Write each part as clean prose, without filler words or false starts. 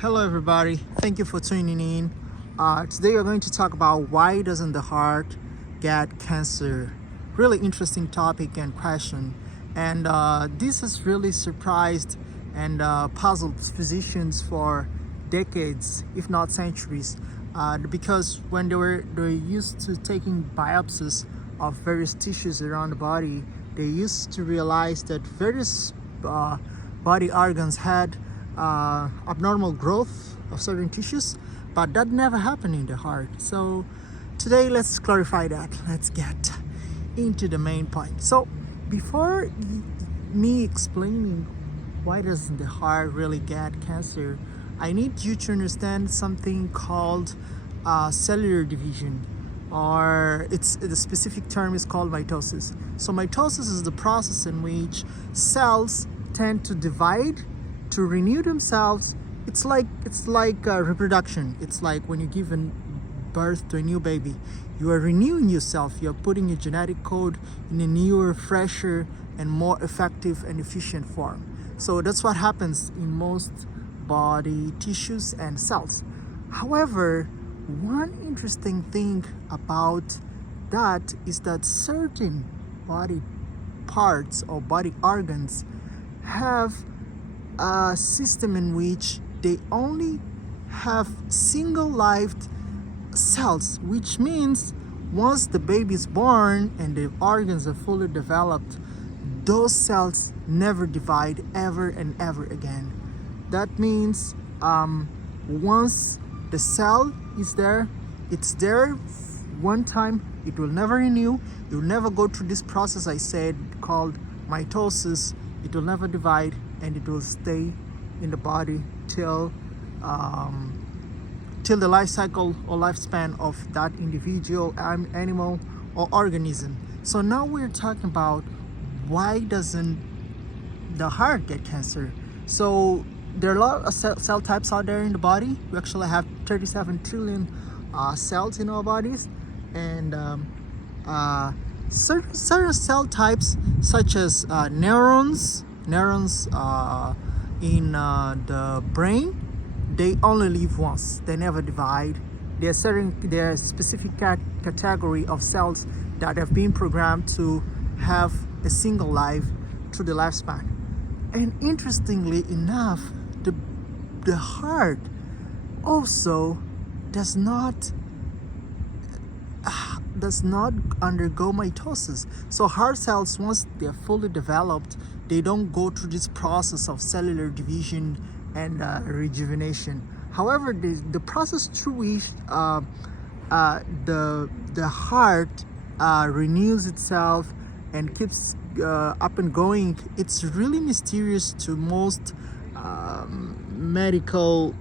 Hello everybody, thank you for tuning in. Today we're going to talk about why doesn't the heart get cancer. Really interesting topic and question, and this has really surprised and puzzled physicians for decades, if not centuries, because when they were used to taking biopsies of various tissues around the body, they used to realize that various body organs had abnormal growth of certain tissues, but that never happened in the heart. So today let's clarify that. Let's get into the main point. So before me explaining why doesn't the heart really get cancer, I need you to understand something called cellular division, or the specific term is called mitosis. So mitosis is the process in which cells tend to divide to renew themselves. It's like reproduction. It's like when you give birth to a new baby, you are renewing yourself. You're putting your genetic code in a newer, fresher, and more effective and efficient form. So that's what happens in most body tissues and cells. However, one interesting thing about that is that certain body parts or body organs have a system in which they only have single-lived cells, which means once the baby is born and the organs are fully developed, those cells never divide ever and ever again. That means once the cell is there, it's there one time, it will never renew, it will never go through this process I said called mitosis, it will never divide, and it will stay in the body till the life cycle or lifespan of that individual animal or organism. So now we're talking about why doesn't the heart get cancer. So there are a lot of cell types out there in the body. We actually have 37 trillion cells in our bodies, and certain cell types such as neurons in the brain, they only live once, they never divide. There are specific category of cells that have been programmed to have a single life through the lifespan. And interestingly enough, the heart also does not undergo mitosis. So heart cells, once they're fully developed, they don't go through this process of cellular division and rejuvenation. However, the process through which the heart renews itself and keeps up and going, it's really mysterious to most medical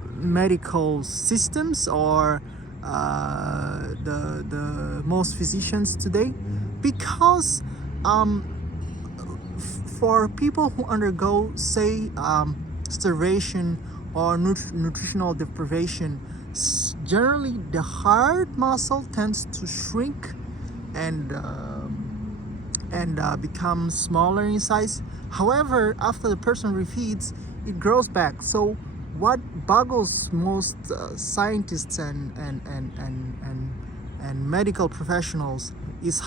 systems or the most physicians today, because for people who undergo, say, starvation or nutritional deprivation, generally the heart muscle tends to shrink and become smaller in size. However, after the person refeeds, it grows back. So what boggles most scientists and medical professionals is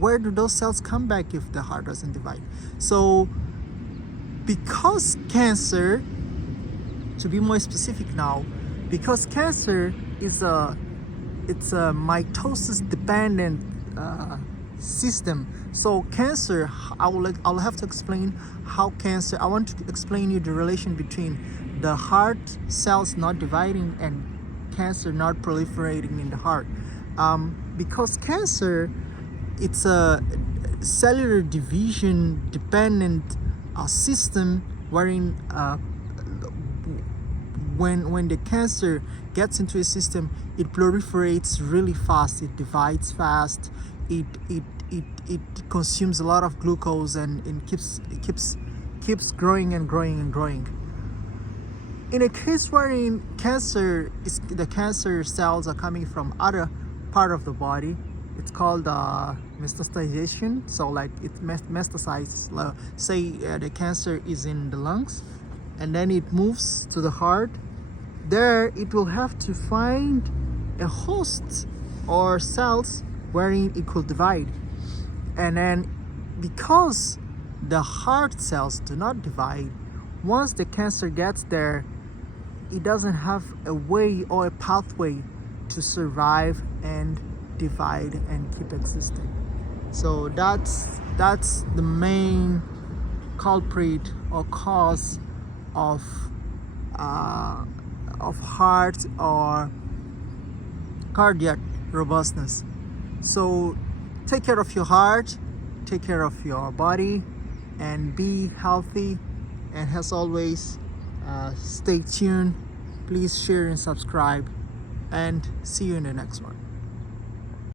where do those cells come back if the heart doesn't divide? So because cancer, to be more specific now, because cancer is a mitosis dependent system. So cancer, I'll have to explain how cancer. I want to explain you the relation between the heart cells not dividing and cancer not proliferating in the heart. Because cancer, it's a cellular division dependent system wherein when the cancer gets into a system, it proliferates really fast, it divides fast, it consumes a lot of glucose, and it keeps growing and growing and growing. In a case wherein the cancer cells are coming from other part of the body, it's called metastasization. So like it metastasizes. Say the cancer is in the lungs, and then it moves to the heart, there it will have to find a host or cells wherein it could divide. And then because the heart cells do not divide, once the cancer gets there, it doesn't have a way or a pathway to survive and divide and keep existing. So that's the main culprit or cause of heart or cardiac robustness. So take care of your heart, take care of your body, and be healthy. And as always, stay tuned. Please share and subscribe, and see you in the next one.